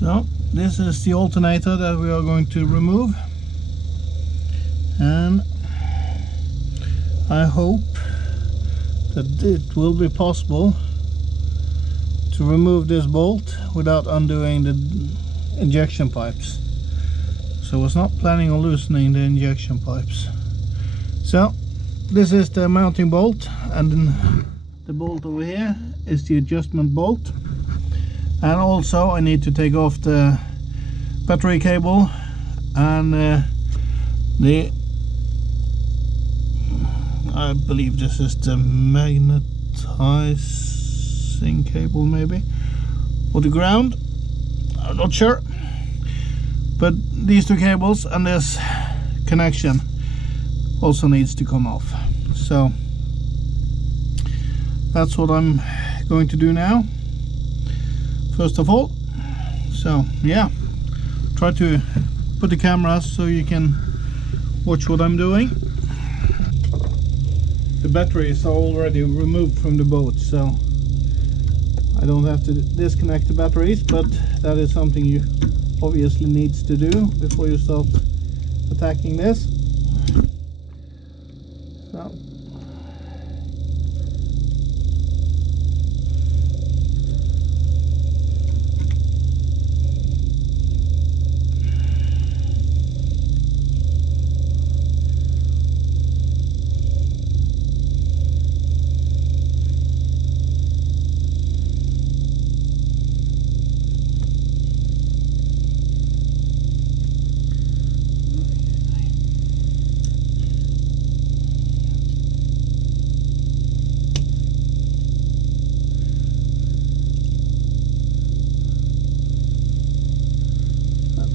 So this is the alternator that we are going to remove, and I hope that it will be possible to remove this bolt without undoing the injection pipes. So I was not planning on loosening the injection pipes. So this is the mounting bolt, and then the bolt over here is the adjustment bolt. And also I need to take off the battery cable and I believe this is the magnetizing cable, maybe, or the ground, I'm not sure. But these two cables and this connection also needs to come off. So that's what I'm going to do now, first of all. So yeah, try to put the camera so you can watch what I'm doing. The batteries are already removed from the boat, so I don't have to disconnect the batteries, but that is something you obviously needs to do before you start attacking this. So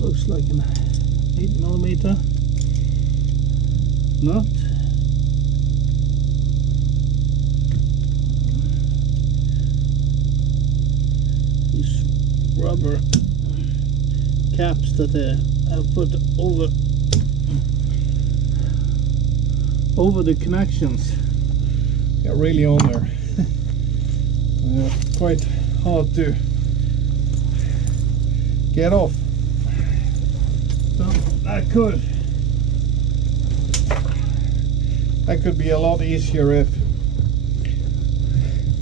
looks like an 8mm nut. These rubber caps that I've put over the connections are really on there. Quite hard to get off. So that could be a lot easier if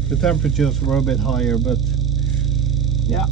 the temperatures were a bit higher, but yeah.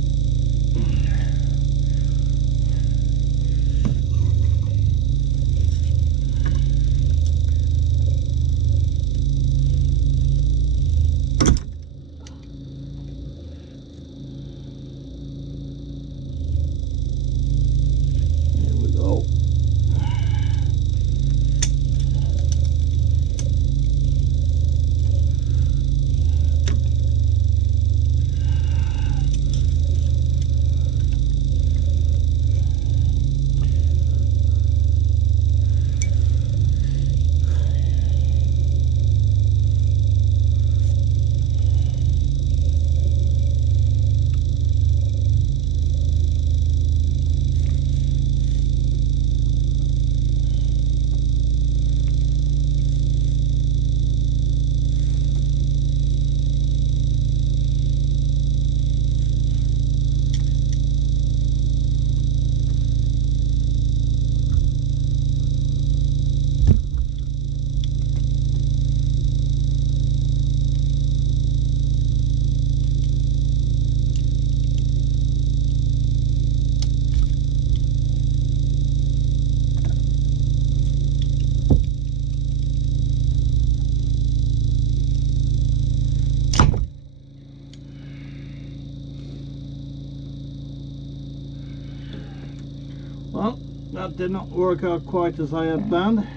Well, that did not work out quite as I had planned.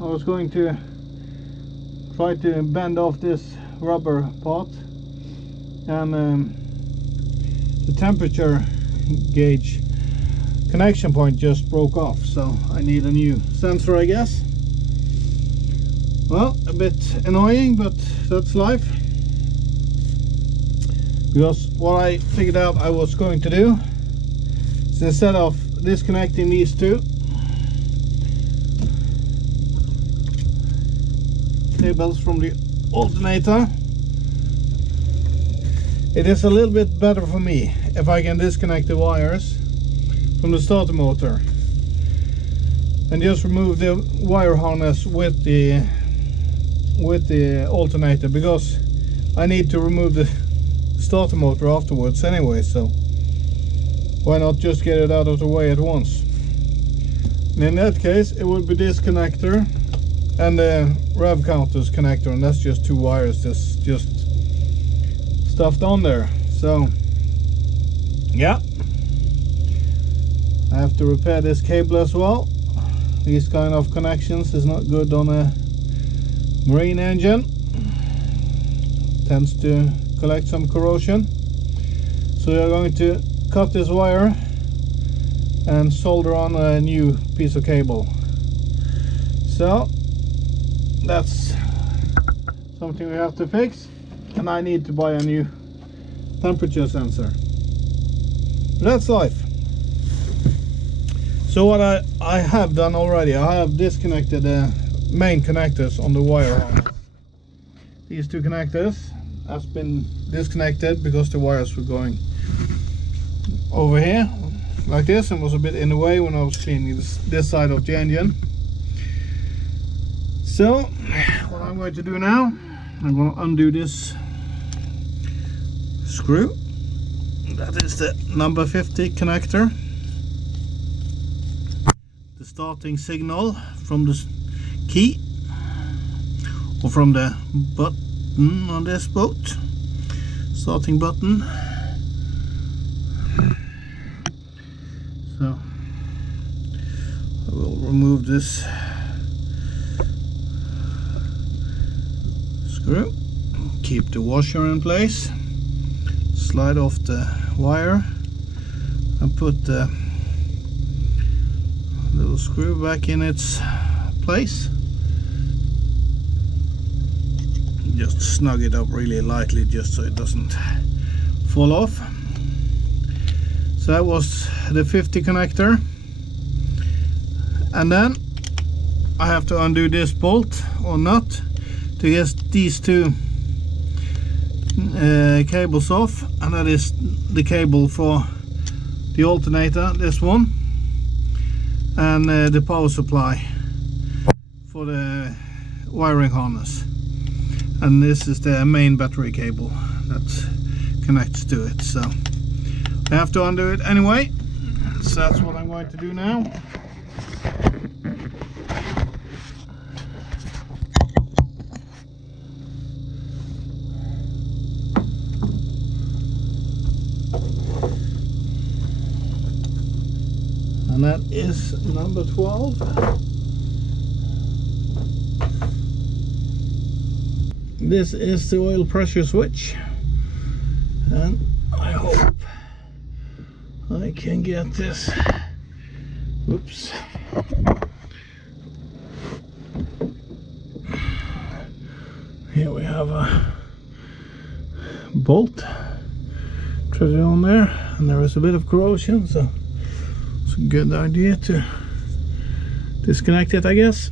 I was going to try to bend off this rubber part, and the temperature gauge connection point just broke off, so I need a new sensor, I guess. Well, a bit annoying, but that's life. Because what I figured out I was going to do is, instead of disconnecting these two cables from the alternator, it is a little bit better for me if I can disconnect the wires from the starter motor and just remove the wire harness with the alternator, because I need to remove the starter motor afterwards anyway, so why not just get it out of the way at once. And in that case it would be this connector and the rev counter's connector, and that's just two wires that's just stuffed on there. So yeah, I have to repair this cable as well. These kind of connections is not good on a marine engine, tends to collect some corrosion. So we are going to cut this wire and solder on a new piece of cable. So that's something we have to fix, and I need to buy a new temperature sensor. That's life. So what I have done already, I have disconnected the main connectors on the wire harness. These two connectors has been disconnected because the wires were going over here like this and was a bit in the way when I was cleaning this side of the engine. So what I'm going to do now, I'm going to undo this screw. That is the number 50 connector. The starting signal from the key or from the button on this boat, starting button. So I will remove this screw, keep the washer in place, slide off the wire and put the little screw back in its place. Just snug it up really lightly just so it doesn't fall off. So that was the 50 connector, and then I have to undo this bolt or nut to get these two cables off, and that is the cable for the alternator, this one, and the power supply for the wiring harness, and this is the main battery cable that connects to it. So I have to undo it anyway, so that's what I'm going to do now. And that is number 12. This is the oil pressure switch, and I hope I can get this. Oops. Here we have a bolt threaded on there, and there is a bit of corrosion, so it's a good idea to disconnect it, I guess.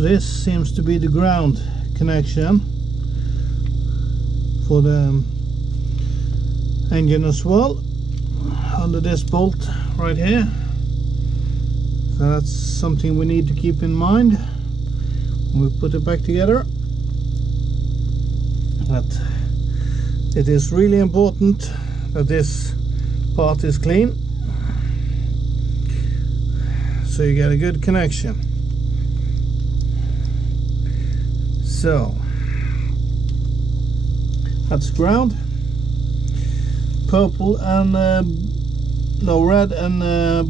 So this seems to be the ground connection for the engine as well, under this bolt right here. So that's something we need to keep in mind We put it back together. But it is really important that this part is clean, so you get a good connection. So that's ground. Purple and red and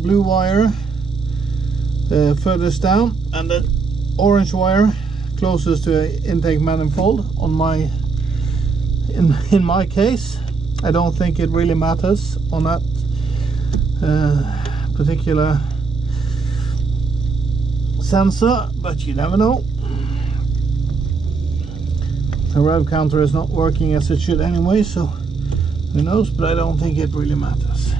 blue wire furthest down, and the orange wire closest to intake manifold. On my in my case, I don't think it really matters on that particular sensor, but you never know. The rev counter is not working as it should anyway, so who knows, but I don't think it really matters.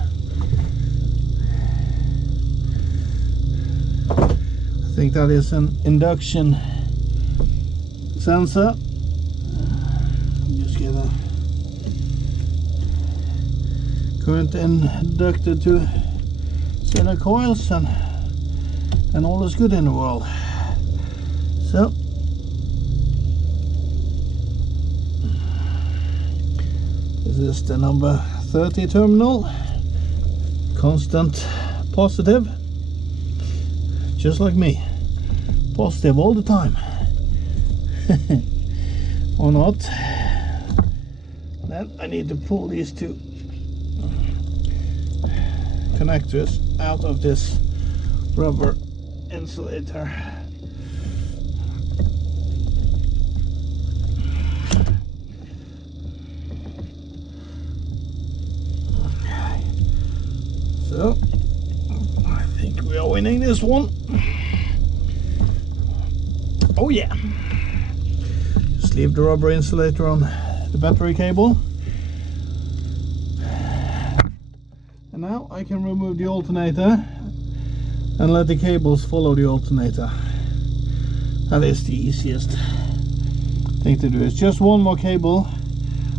I think that is an induction sensor. Just get a current inducted to center coils, and all is good in the world. So this is the number 30 terminal, constant positive, just like me, positive all the time. Or not. Then I need to pull these two connectors out of this rubber insulator. So I think we are winning this one. Oh yeah. Just leave the rubber insulator on the battery cable. And now I can remove the alternator and let the cables follow the alternator. That is the easiest thing to do. It's just one more cable,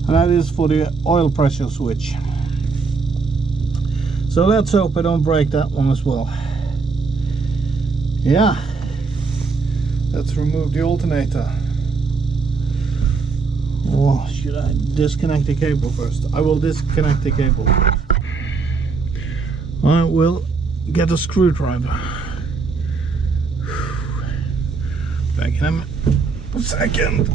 and that is for the oil pressure switch. So let's hope I don't break that one as well. Yeah, let's remove the alternator. Or should I disconnect the cable first? I will disconnect the cable first. I will get a screwdriver. Back in a second.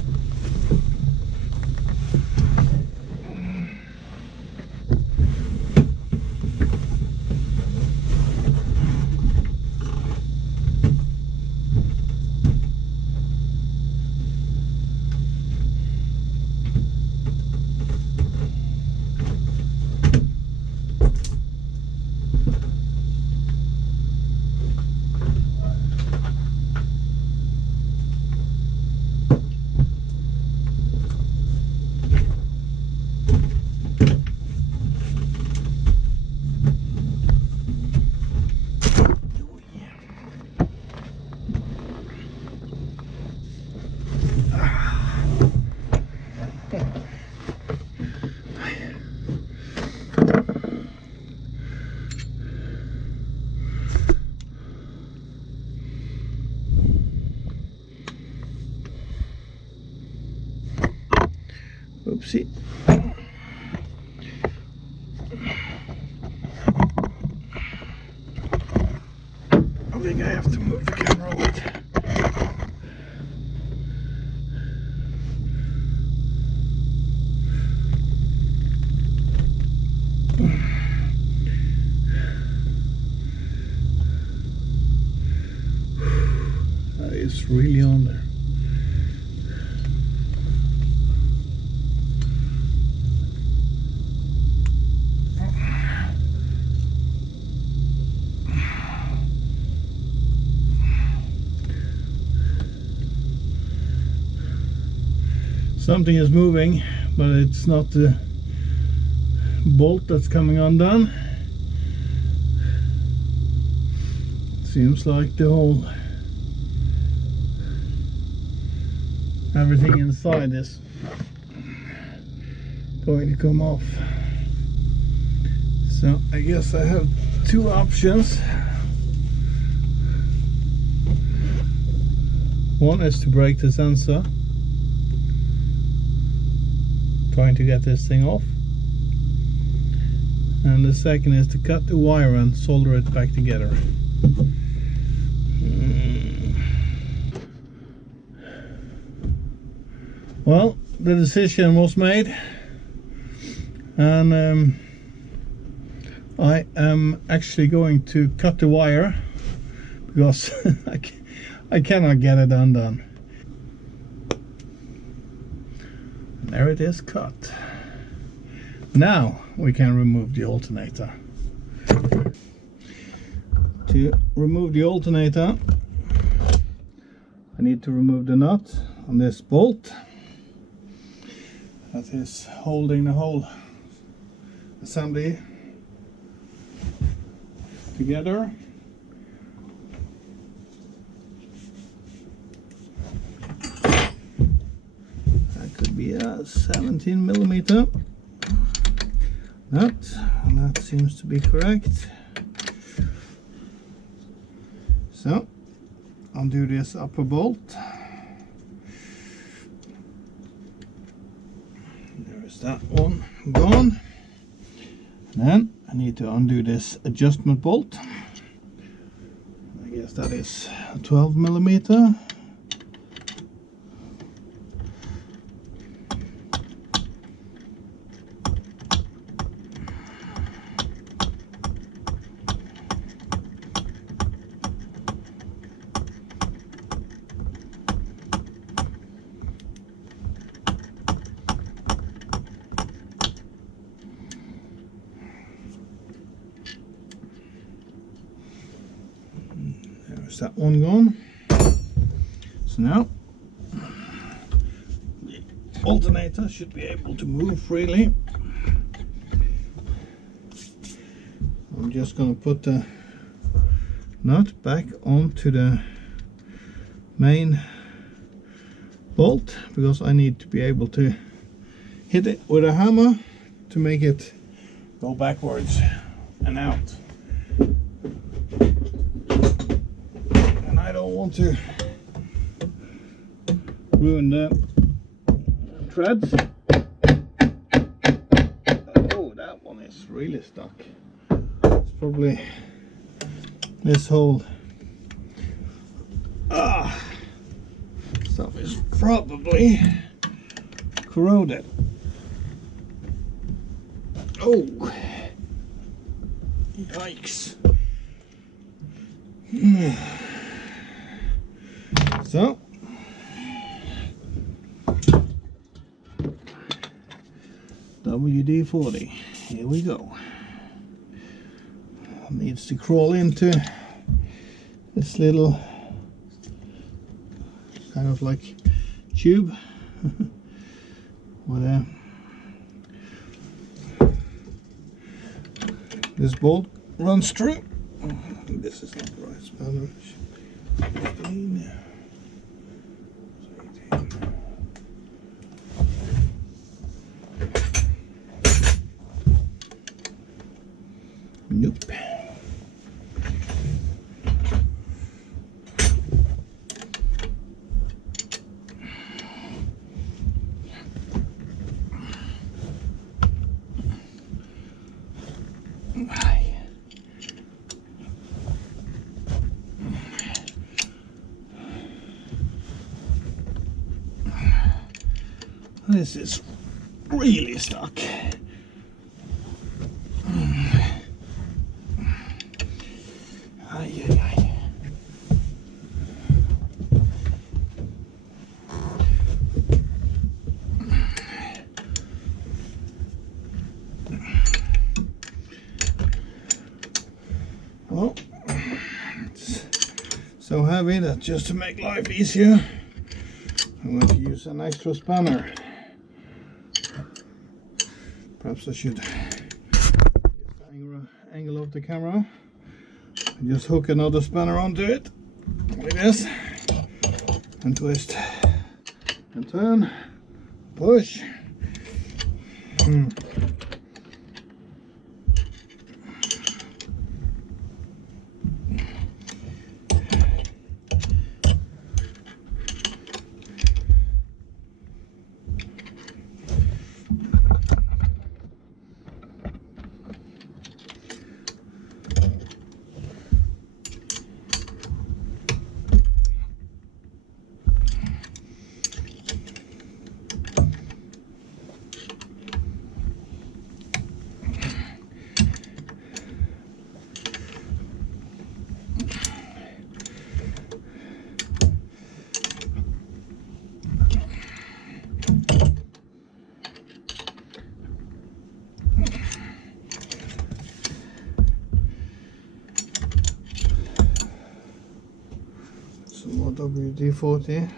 Oopsie. I think I have to move the camera a bit. That is really on there. Something is moving, but it's not the bolt that's coming undone. Seems like the whole everything inside is going to come off. So I guess I have two options. One is to break the sensor, trying to get this thing off, and the second is to cut the wire and solder it back together. Well, the decision was made, and I am actually going to cut the wire because I cannot get it undone. And there it is, cut. Now we can remove the alternator. To remove the alternator, I need to remove the nut on this bolt that is holding the whole assembly together. That could be a 17mm nut, and that seems to be correct. So undo this upper bolt. There is that one gone. And then I need to undo this adjustment bolt. I guess that is a 12mm. There's that one gone. So now the alternator should be able to move freely. I'm just going to put the nut back onto the main bolt because I need to be able to hit it with a hammer to make it go backwards and out. And I don't want to ruin the threads. Oh, that one is really stuck. It's probably this whole stuff is probably corroded. Oh, yikes. So WD-40, here we go. Needs to crawl into this little kind of like tube where this bolt runs through. This is not the right spanner. 15. Nope. This is really stuck. Well, it's so heavy that just to make life easier, I'm going to use an extra spanner. Perhaps I should use the angle of the camera and just hook another spanner onto it, like this, and twist, and turn, push. WD-40.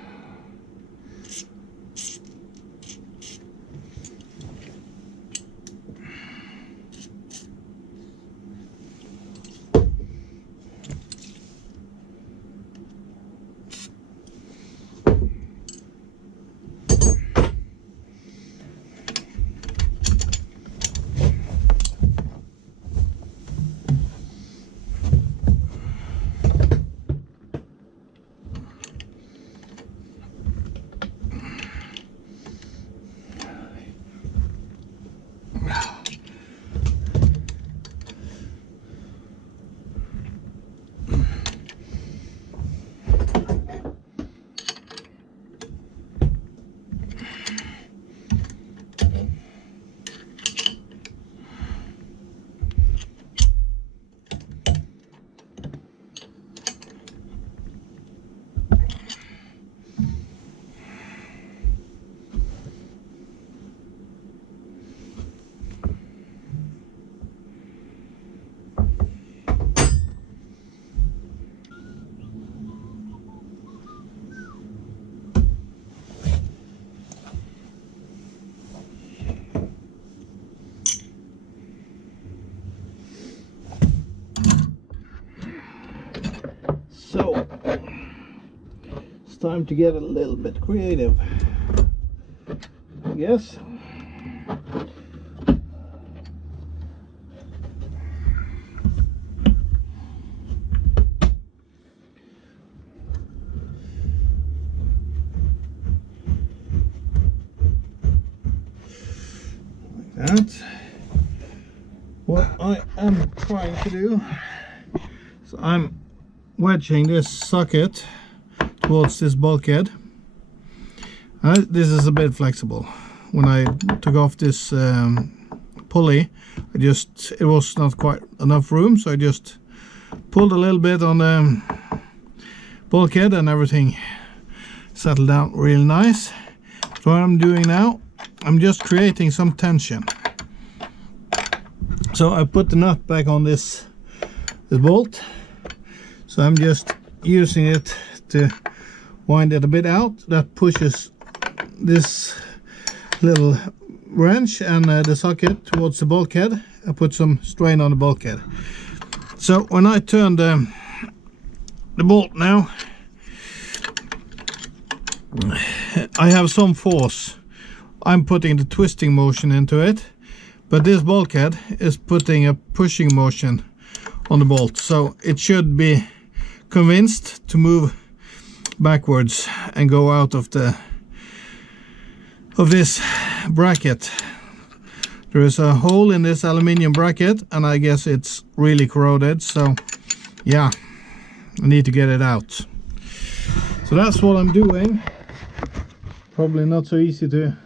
So it's time to get a little bit creative, I guess. Like that. What I am trying to do is I'm wedging this socket towards this bulkhead. This is a bit flexible. When I took off this pulley, it was not quite enough room, so I just pulled a little bit on the bulkhead and everything settled down really nice. So what I'm doing now, I'm just creating some tension. So I put the nut back on this bolt. So I'm just using it to wind it a bit out. That pushes this little wrench and the socket towards the bulkhead. I put some strain on the bulkhead. So when I turn the bolt now, I have some force. I'm putting the twisting motion into it, but this bulkhead is putting a pushing motion on the bolt. So it should be convinced to move backwards and go out of this bracket. There is a hole in this aluminium bracket and I guess it's really corroded, so yeah, I need to get it out. So that's what I'm doing. Probably not so easy to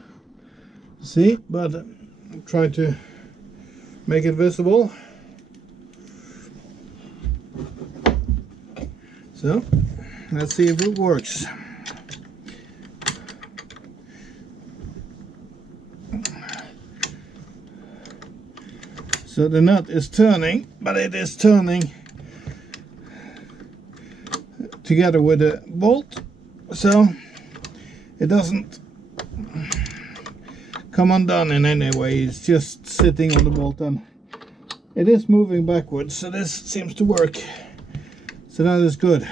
see, but I'll try to make it visible. So let's see if it works. So the nut is turning, but it is turning together with the bolt, so it doesn't come undone in any way. It's just sitting on the bolt and it is moving backwards, so this seems to work. So that is good.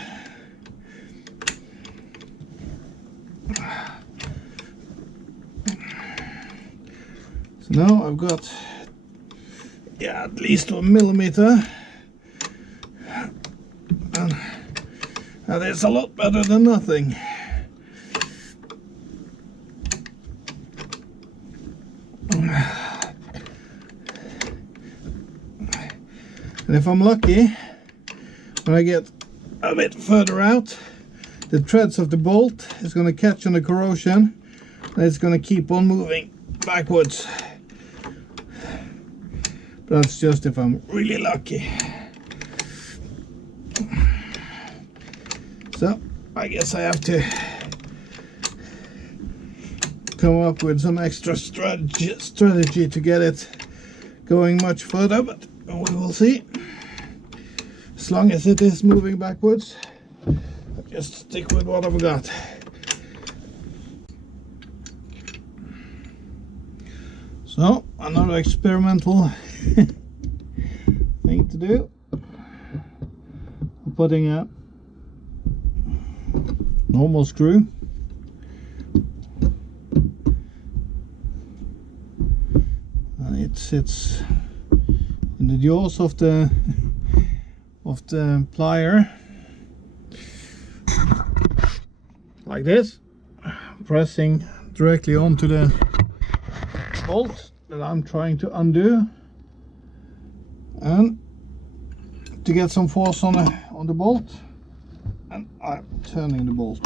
So now I've got, yeah, at least 1 millimeter. And that is a lot better than nothing. And if I'm lucky, when I get a bit further out, the threads of the bolt is going to catch on the corrosion and it's going to keep on moving backwards. But that's just if I'm really lucky. So I guess I have to come up with some extra strategy to get it going much further, but we will see. As long as it is moving backwards, just stick with what I've got. So another experimental thing to do. I'm putting a normal screw and it sits in the jaws of the plier like this, pressing directly onto the bolt that I'm trying to undo, and to get some force on the bolt, and I'm turning the bolt.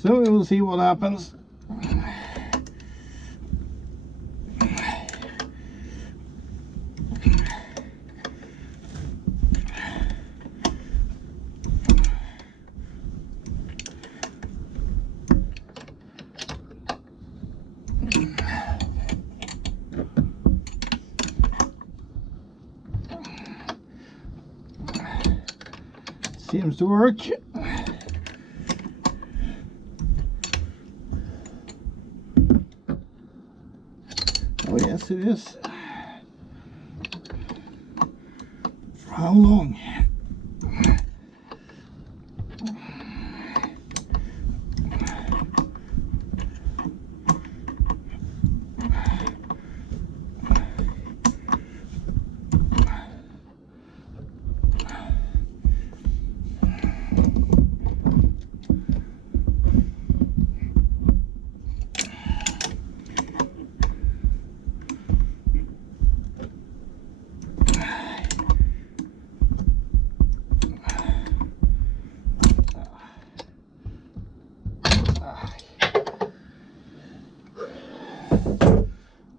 So we will see what happens. Seems to work. Oh yes, it is. For how long?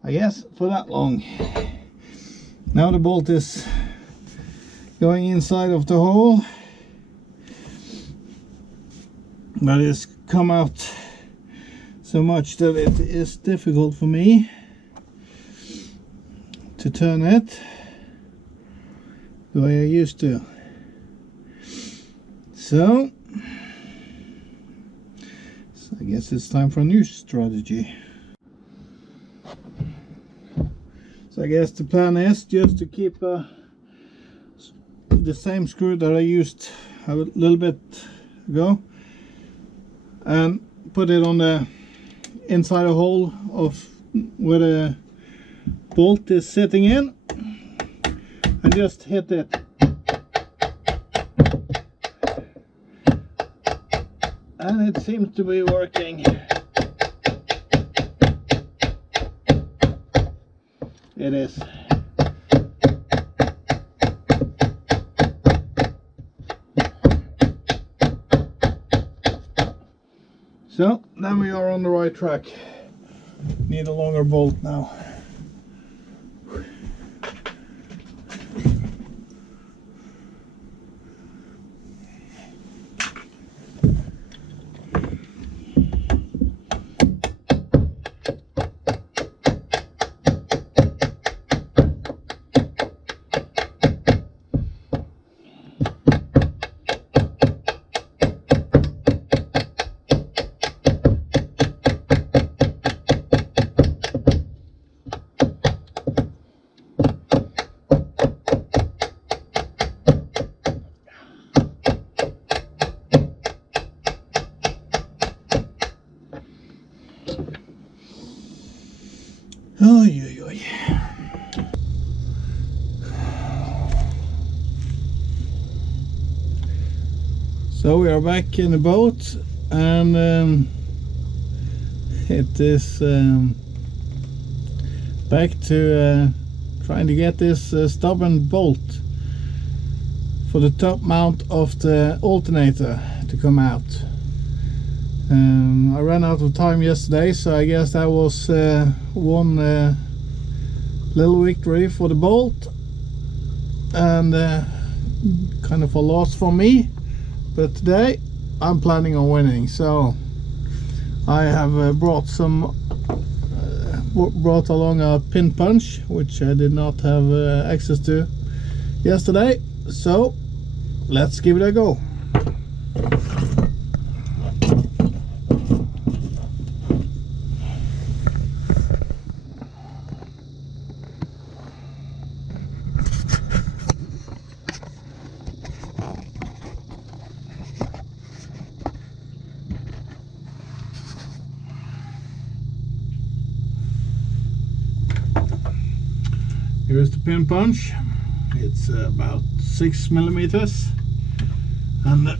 I guess for that long. Now the bolt is going inside of the hole, but it's come out so much that it is difficult for me to turn it the way I used to. So I guess it's time for a new strategy. So I guess the plan is just to keep the same screw that I used a little bit ago and put it on the inside hole of where the bolt is sitting in and just hit it. And it seems to be working. It is. So then we are on the right track. Need a longer bolt now. Oy, oy, oy. So we are back in the boat, and it is back to trying to get this stubborn bolt for the top mount of the alternator to come out. I ran out of time yesterday, so I guess that was one little victory for the bolt and kind of a loss for me. But today I'm planning on winning, so I have brought some brought along a pin punch, which I did not have access to yesterday, so let's give it a go. Here's the pin punch. It's about 6 millimeters, and the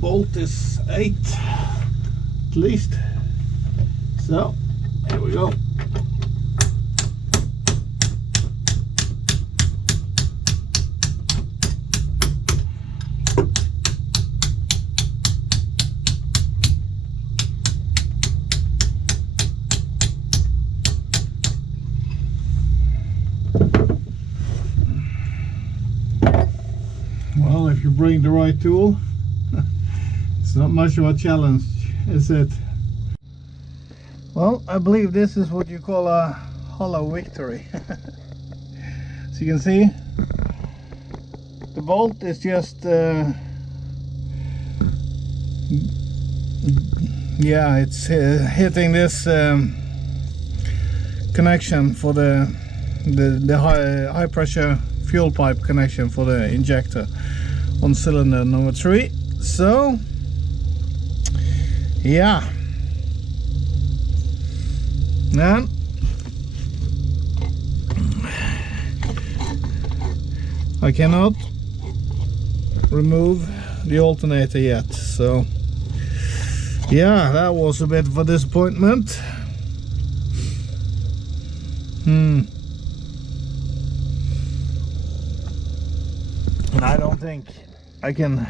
bolt is 8 at least. So here we go. Well, if you bring the right tool, it's not much of a challenge, is it? Well, I believe this is what you call a hollow victory. So you can see the bolt is just yeah, it's hitting this connection for the high pressure fuel pipe connection for the injector on cylinder number 3. So yeah, and I cannot remove the alternator yet, so yeah, that was a bit of a disappointment. And I don't think I can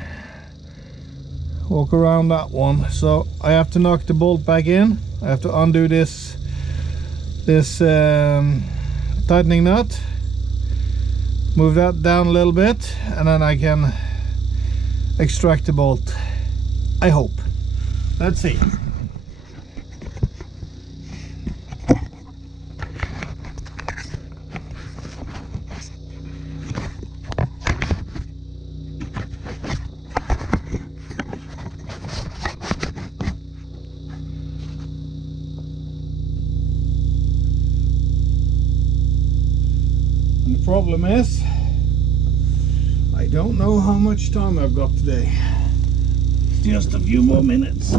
walk around that one, so I have to knock the bolt back in. I have to undo this tightening nut, move that down a little bit, and then I can extract the bolt, I hope. Let's see. The problem is, I don't know how much time I've got today. Just a few more minutes.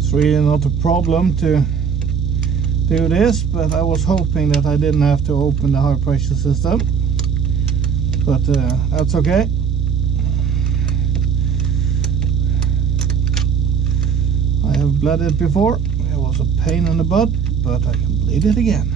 It's really not a problem to do this, but I was hoping that I didn't have to open the high pressure system, but that's okay. I have bled it before. It was a pain in the butt, but I can bleed it again.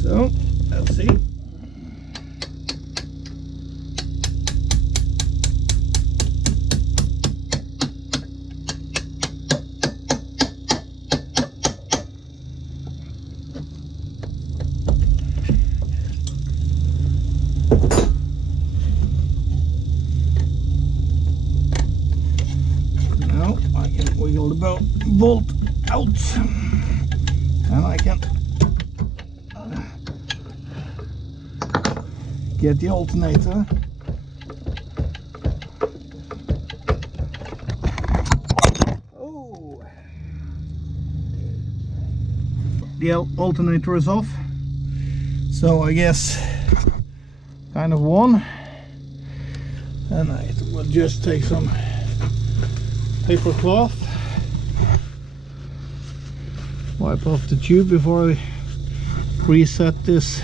So, let's see. Now I can wiggle the bolt out, and I can get the alternator. Oh, the alternator is off, so I guess kind of won. And I will just take some paper cloth, wipe off the tube before I reset this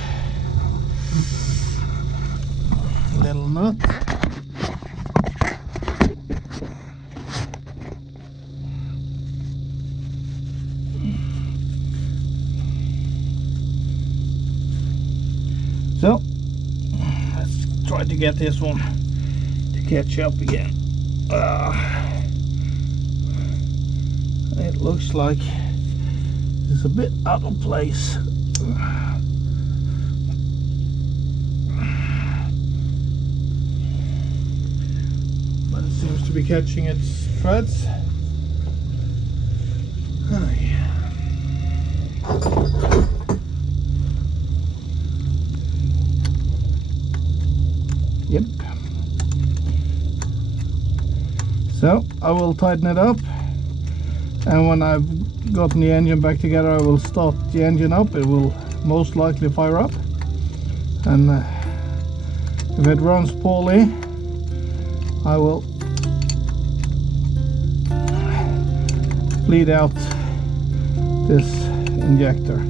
little nut. So let's try to get this one to catch up again. It looks like it's a bit out of place. But it seems to be catching its threads. Yep. So I will tighten it up, and when I've gotten the engine back together, I will start the engine up. It will most likely fire up, and if it runs poorly, I will bleed out this injector.